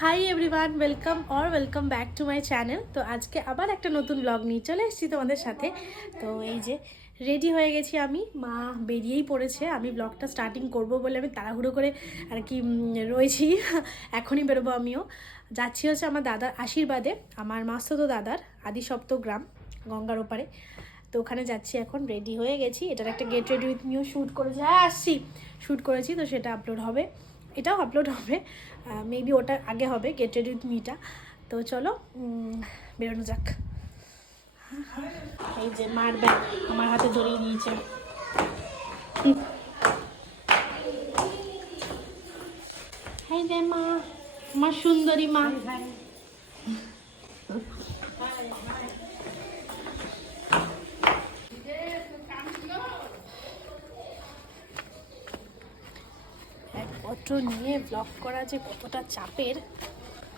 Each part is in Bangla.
Hi everyone, welcome back to my channel. তো আজকে আবার একটা নতুন ব্লগ নিয়ে চলে এসেছি তোমাদের সাথে। তো এই যে রেডি হয়ে গেছি আমি, মা বেরিয়েই পড়েছে। আমি ব্লগটা স্টার্টিং করব বলে আমি তাড়াহুড়ো করে আর কি রয়েছি। এখনই বেরোবো আমিও। যাচ্ছি হচ্ছে আমার দাদার আশীর্বাদে, আমার মাস্তুতো দাদার আদিসপ্ত গ্রাম, গঙ্গার ওপারে। তো ওখানে যাচ্ছি এখন, রেডি হয়ে গেছি। এটার একটা get ready with me shoot করেছি, শ্যুট করেছি। তো সেটা আপলোড হবে, এটাও আপলোড হবে, মেবি ওটা আগে হবে, গেট রেডি উইথ মিটা। তো চলো বেরোনো যাক। এই যে মার ব্যাগ আমার হাতে ধরিয়ে দিয়েছে। এই যে মা, আমার সুন্দরী মা। একপত্র নিয়ে ব্লগ করা যে কতটা চাপের।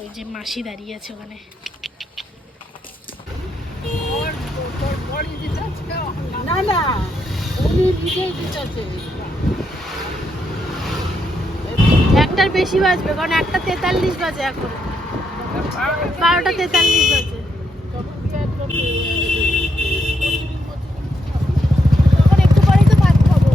ওই যে মাসি দাঁড়িয়ে আছে ওখানে। না না, উনি নিজেই দিতেছে। একটার বেশি বাজবে, কারণ 1:43 বাজে এখন, 12:43 বাজে। তখন একটু পরেই তো ভাত খাবো।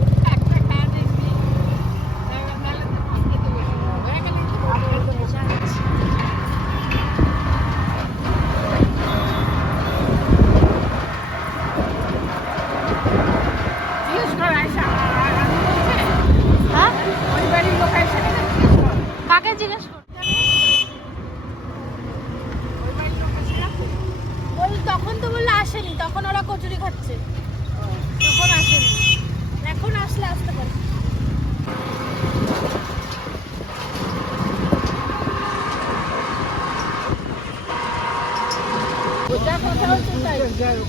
হ্যাঁ, কাকে জিজ্ঞেস করতে? তখন তো বললে আসেনি, তখন ওরা কচুরি খাচ্ছে, তখন আসেনি। এখন আসলে আসতে পারে।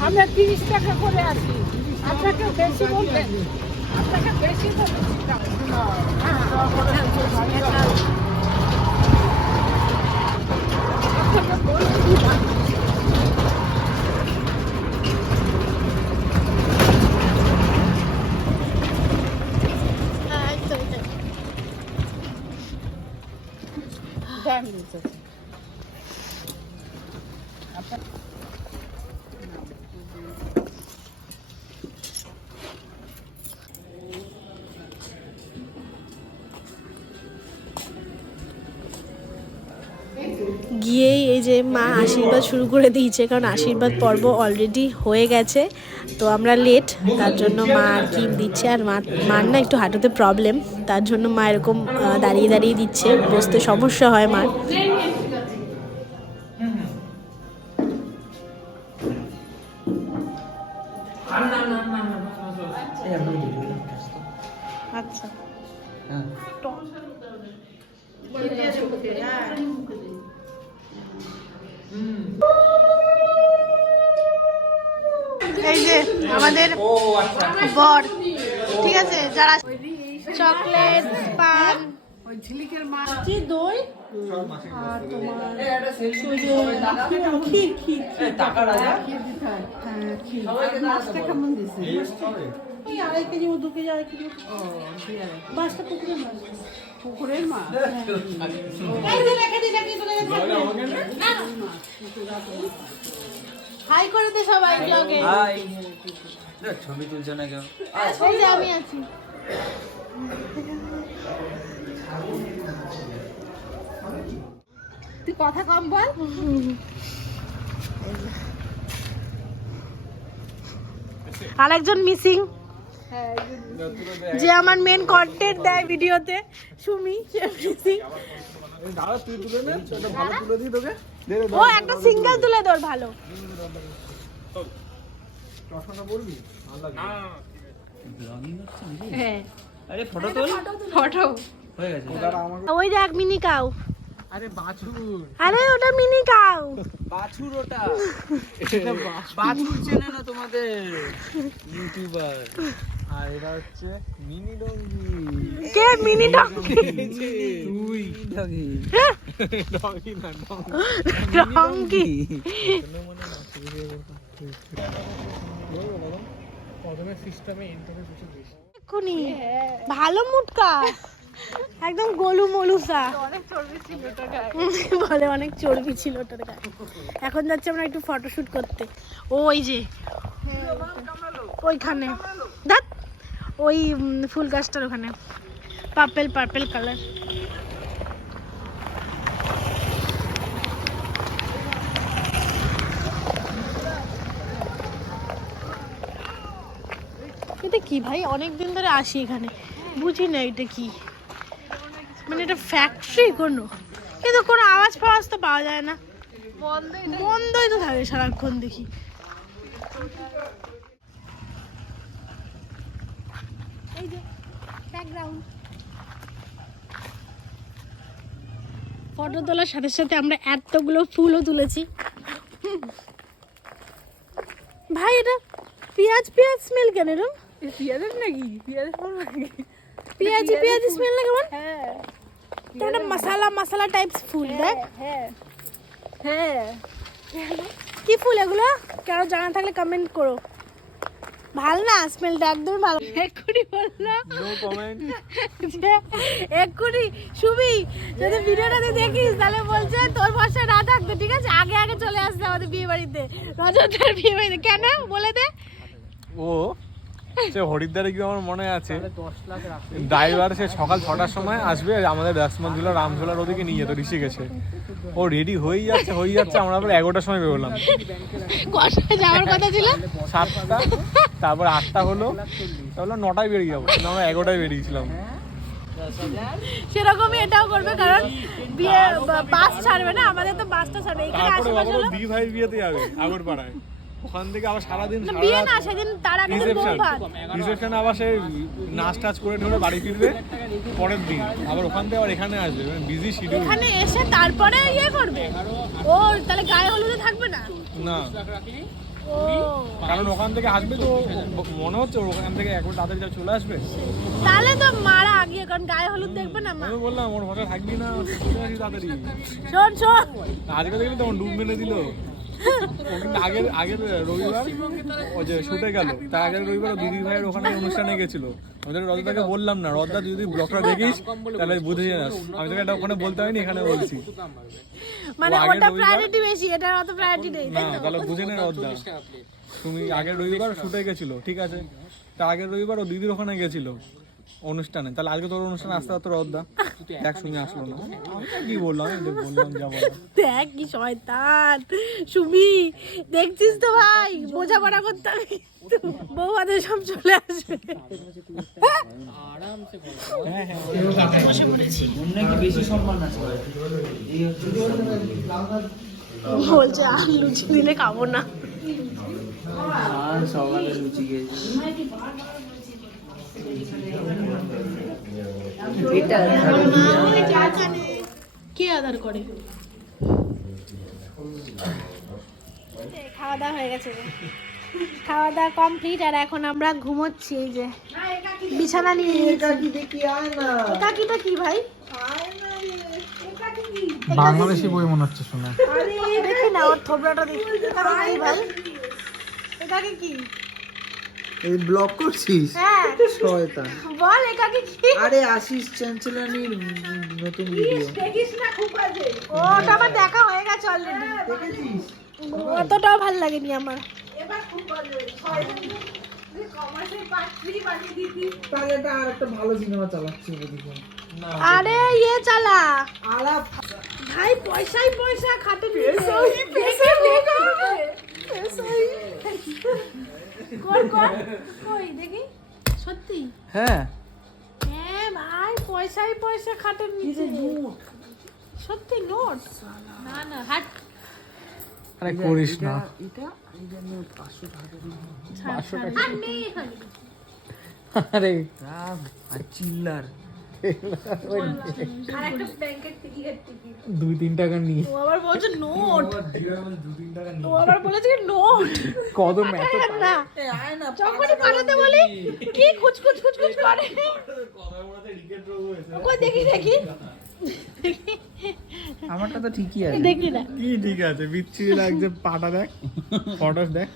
আমরা 30 টাকা করে আসি, আপনাকে বেশি বলবেন, আপনাকে বেশি বলবেন। হ্যাঁ, একদম এটাই। গিয়েই এই যে মা আশীর্বাদ শুরু করে দিয়েছে, কারণ আশীর্বাদ পর্ব অলরেডি হয়ে গেছে। তো আমরা লেট, তার জন্য মা আর কি দিচ্ছে। আর মার না একটু হাঁটুতে প্রবলেম, তার জন্য মা এরকম দাঁড়িয়ে দাঁড়িয়ে দিচ্ছে, বসতে সমস্যা হয় মার। আচ্ছা, এই যে আমাদের বর, ঠিক আছে, যারা চকলেট, পান, ওই ঝিলিকের মাছ, দই আর তোমার ক্ষীর টাকা রাজা খেয়ে দিতে হয়। হ্যাঁ, খেয়ে। মাছটা কেমন দিছে? ওই 2.5 কেজি, 2 কেজি, 2.5 কেজি। ও, দিয়ে রাখি। বাসটা পুকুরের মাছ। পুকুরের মাছ। হাই করে দে সবাই ব্লগে। হাই, ছবি তুলছো না কেউ? এই যে আমি আছি। তুই কথা কম বল। আরেকজন মিসিং, যে আমার মেন কন্টেন্ট দেয় ভিডিওতে, সুমি, সে মিসিং। ও একটা সিঙ্গেল তুলে ধর, ভালো। হ্যাঁ, আরে ফটো তোল, ফটো হয়ে গেছে। ওই দেখ মিনি কাউ। আরে বাছুর, আরে ওটা মিনি কাউ। বাছুর ওটা, বাছুর চেনে না তোমাদের ইউটিউবার। আর এরা হচ্ছে মিনি ডঙ্গি। কে মিনি ডঙ্গি? তুই ডঙ্গি, ডঙ্গি না ডঙ্গি। প্রথমে সিস্টেমে এন্টারে কিছু বেশি। এক্ষুনি ভালো মুটকা। একদম গোলু মলুসা। অনেক চর্বি ছিল ওটা গায়ে। বলে অনেক চর্বি ছিল ওটার গায়ে। এখন যাচ্ছি আমরা একটু ফটোশুট করতে। ওই যে ওইখানে দেখ, ওই ফুল গাছটার ওখানে পার্পেল পার্পেল কালার। এটা কি ভাই, অনেক দিন ধরে আসি এখানে, বুঝি না এটা কি, মানে এটা ফ্যাক্টরি কোনো, কিন্তু কোনো আওয়াজ ফাওয়াজ তো পাওয়া যায় না, বন্ধই তো থাকে সারাক্ষণ দেখি। এই যে ব্যাকগ্রাউন্ড, ফটো তোলার সাথে সাথে আমরা এতগুলো ফুলও তুলেছি। ভাই এটা পেঁয়াজ পেঁয়াজ স্মেল কেন এরকম? পেঁয়াজের নাকি? পেঁয়াজের ফুল নাকি? পেঁয়াজি পেঁয়াজি স্মেল না কেমন? হ্যাঁ তো এটা মশলা মশলা টাইপস ফুল, দেখ হ্যাঁ হ্যাঁ। কি ফুল এগুলো, কেন জানা থাকলে কমেন্ট করো। ভালো না স্মেলটা, একদম ভালো। এক্ষুনি বললো নো কমেন্ট। এক্ষুনি সুবি, যদি ভিডিওটা দেখিস তাহলে বলছে তোর পাশে না থাকতো, ঠিক আছে, আগে আগে চলে আসতে আমাদের বিয়ে বাড়িতে, রজতের বিয়ে বাড়িতে। কেন বলে দে। ও সে হরিদ্বারে গিয়ে আমার মনে আছে ড্রাইভার সে সকাল 6টার সময় আসবে আমাদের রাসমঞ্জুলা রামঝোলার ওদিকে নিয়ে যেত ঋষিকেশে। ও রেডি হয়ে যাচ্ছে আমরা আবার 11টার সময় বেরোলাম। কটায় যাওয়ার কথা ছিল? 7টা, তারপর 8টা হলো, তাহলে 9টায় বেরিয়ে যাবো, আমরা 11টায় বেরিয়েছিলাম। সেরকমই এটাও করবে, কারণ বিয়ে বাস ছাড়বে না, আমাদের তো বাসটা ছাড়বে এখানে তারপরে আশেপাশে বাবা হলো। দি ভাই বিয়েতে যাবে আগরপাড়ায়, ওখান থেকে আবার সারাদিন না, বিয়ে না, সেদিন তার আগে দিন বউ ভাত। রিসেপশনে আবার সে নাচ টাচ করে ঢোলে বাড়ি ফিরবে পরের দিন, আবার ওখান থেকে আবার এখানে আসবে, বিজি শিডিউল। এখানে এসে তারপরে ইয়ে করবে ও, তাহলে গায়ে হলুদে থাকবে না? না, ও কারণ ওখান থেকে আসবে তো মনে হচ্ছে ওর ওখান থেকে একবার তাড়াতাড়ি যা চলে আসবে। তাহলে তো মারা আগে, কারণ গায়ে হলুদ দেখবে না মা। আমি বললাম ওর ভাষা থাকবি না, চলে আসি তাড়াতাড়ি। শোন শোন, আজকে দেখবি তখন ডুব মেরে দিল। ও কিন্তু আগের রবিবার ও যে শুটে গেল, তার আগের রবিবার দিদি ভাইয়ের ওখানে অনুষ্ঠানে গেছিল। আমাদের রজদাকে বললাম না, রজদা যদি ব্লগটা দেখিস তাহলে বুঝে যাস, আমি তোকে এটা ওখানে বলতে হয়নি, এখানে বলছি। মানে ওটা প্রায়োরিটি বেশি, এটা অত প্রায়োরিটি নেই, না তাই তো? তাহলে বুঝে নে রজদা, তুমি আগের রবিবার শুটে গেছিল, ঠিক আছে, তার আগের রবিবার ও দিদির ওখানে গেছিল অনুষ্ঠানে, তাহলে আজকে তোর অনুষ্ঠানে আসতে হতো রজদা, একসঙ্গে আসলো না। আমি তো কি বললাম, আমি বললাম যাবো না। দেখ কি শয়তান সুমি, দেখছিস তো ভাই, বোঝাপড়া করতে হবে, বউ আদের সব চলে আসবে। বসে পড়েছি, বলছে আর লুচি দিলে খাবো না। সকালে লুচি খেয়েছি। কে আদার করে? খাওয়া দাওয়া হয়ে গেছে, খাওয়া দাওয়া কমপ্লিট, আর এখন আমরা ঘুমোচ্ছি। এই যে বিছানা নিয়ে একাকিটা কি ভাই? বাংলাদেশি বই মনে হচ্ছে শোনা। আরে দেখি না ওর থোবড়াটা দেখি ভাই, এটাকে কি এই ব্লগ করছিস? হ্যাঁ শয়তান। বল এটাকে কি? আরে আশিস চ্যান্সেলানির নতুন ভিডিও দেখিস না, খুব বাজে। ওটা আমার দেখা হয়ে গেছে অলরেডি, দেখেছিস? অতটাও ভালো লাগেনি আমার। এবার খুব বাজে। কমার্সের পার্ট 3 বানিয়ে দিবি। তাহলে এটা আর একটা ভালো সিনেমা চালাচ্ছে ওদিকে। আরে ইয়ে চালা আলাপ ভাই, পয়সাই পয়সা খাটে কই দেখি সত্যি। হ্যাঁ হ্যাঁ ভাই, পয়সাই পয়সা খাটের নিচে, সত্যি নোট। না না হাট, আরে করিস না, এটা নিয়ে 500 টাকা হাট নেই এখানে। আরে আর চিল্লার আর একটা ব্যাংকের টিকিট 2-3 টাকা নিয়ে ও আবার বলছে নোট, ও আবার বলেছে নোট কদম এত না, যখনই পাঠাতে বলি কি খুচখুচ খুচখুচ করে। কই দেখি দেখি আমারটা তো ঠিকই আছে। দেখি না, কি ঠিক আছে, বিচ্ছিরি লাগছে, পাটা দেখ, ফটোস দেখ,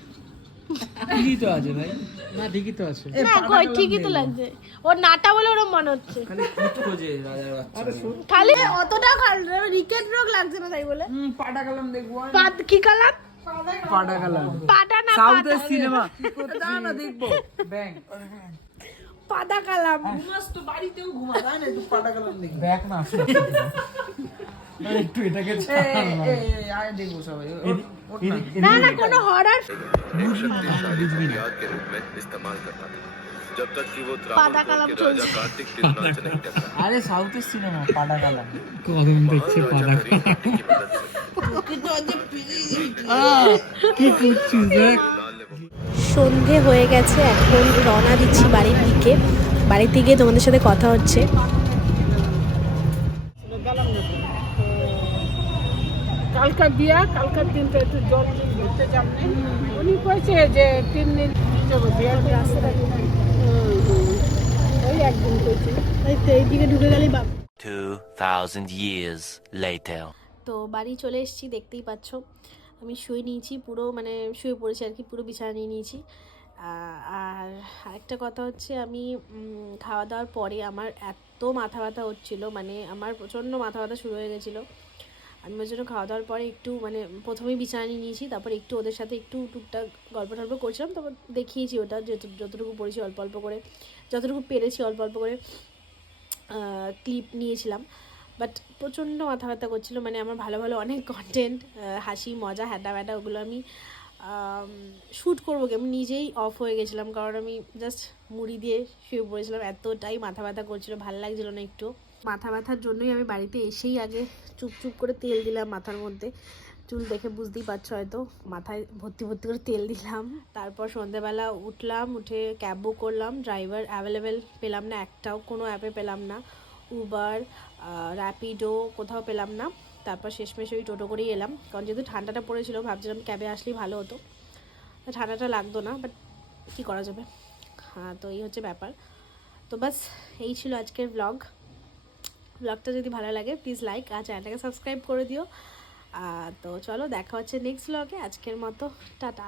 ঠিকই তো আছে ভাই। না ঠিকই তো আছে না কই ঠিকই তো লাগছে, ওর নাটা বলে ওরম মনে হচ্ছে, খালি কুচ খোঁজে রাজার বাচ্চা খালি অতটা রিকেট রোগ লাগছে না তাই বলে। পাটা কালাম দেখবো পাদ কি কালার? পাটা কালাম পাটা না সাউথের সিনেমা না দেখবো ব্যাং পাদা কালাম। ঘুমাস তো বাড়িতেও ঘুমা তাই না একটু পাটা কালাম দেখবো দেখ না একটু এটাকে আয় দেখবো সবাই না না কোনো হরর के रूप में इस्तेमाल करता था जब तक कि वो पादा कलम त्रावणकोर के राजा चलছে। कार्तिक तिरुनाथ नहीं करता আরে সাউথের সিনেমা পাটা কালাম कदम देखছে पादा की मदद কি করছিস দেখ সন্ধে হয়ে গেছে, এখন রওনা দিচ্ছি বাড়ির দিকে। বাড়ির দিকে তোমাদের সাথে কথা হচ্ছে। কালকার বিয়া, কালকার দিনটা একটু জল ঘুরতে যাবনি। উনি কইছে যে 3 দিন যাবো বিয়ার রাস্তাটা ওই একদিন কইছে। এই তো এইদিকে ঢুকে গেলেই বাবা। 2000 years later. তো বাড়ি চলে এসেছি, দেখতেই পাচ্ছ আমি শুয়ে নিয়েছি, পুরো মানে শুয়ে পড়েছি আর কি, পুরো বিছানা নিয়ে নিয়েছি। আর আরেকটা কথা হচ্ছে, আমি খাওয়া দাওয়ার পরে আমার এত মাথা ব্যথা হচ্ছিলো, মানে আমার প্রচণ্ড মাথা ব্যথা শুরু হয়ে গেছিলো। আমি ওই জন্য খাওয়া দাওয়ার পরে একটু মানে প্রথমেই বিছানা নিয়ে নিয়েছি, তারপর একটু ওদের সাথে একটু টুকটাক গল্প টল্প করছিলাম, তারপর দেখিয়েছি ওটা যতটুকু পড়েছি অল্প অল্প করে, যতটুকু পেরেছি অল্প অল্প করে ক্লিপ নিয়েছিলাম। বাট প্রচণ্ড মাথা ব্যথা করছিলো, মানে আমার ভালো ভালো অনেক কন্টেন্ট, হাসি মজা হ্যাটা ব্যাটা, ওগুলো আমি শ্যুট করবো কি, আমি নিজেই অফ হয়ে গেছিলাম, কারণ আমি জাস্ট মুড়ি দিয়ে শুয়ে পড়েছিলাম, এতটাই মাথা ব্যথা করছিলো, ভালো লাগছিলো না একটু। মাথা ব্যথার জন্যই আমি বাড়িতে এসেই আগে চুপ করে তেল দিলাম মাথার মধ্যে, চুল দেখে বুঝতেই পারছো হয়তো, মাথায় ভর্তি করে তেল দিলাম। তারপর সন্ধ্যেবেলা উঠলাম, উঠে ক্যাব বুক করলাম, ড্রাইভার অ্যাভেলেবেল পেলাম না, একটাও কোনো অ্যাপে পেলাম না, উবার র্যাপিডো কোথাও পেলাম না। তারপর শেষমেশ ওই টোটো করেই এলাম, কারণ যেহেতু ঠান্ডাটা পড়েছিল ভাবছিলাম ক্যাবে আসলেই ভালো হতো, ঠান্ডাটা লাগতো না, বাট কী করা যাবে। হ্যাঁ, তো এই হচ্ছে ব্যাপার। তো বাস এই ছিল আজকের ব্লগটা যদি ভালো লাগে প্লিজ লাইক আর চ্যানেলটাকে সাবস্ক্রাইব করে দিও। তো চলো দেখা হচ্ছে নেক্সট ব্লগে, আজকের মতো টাটা।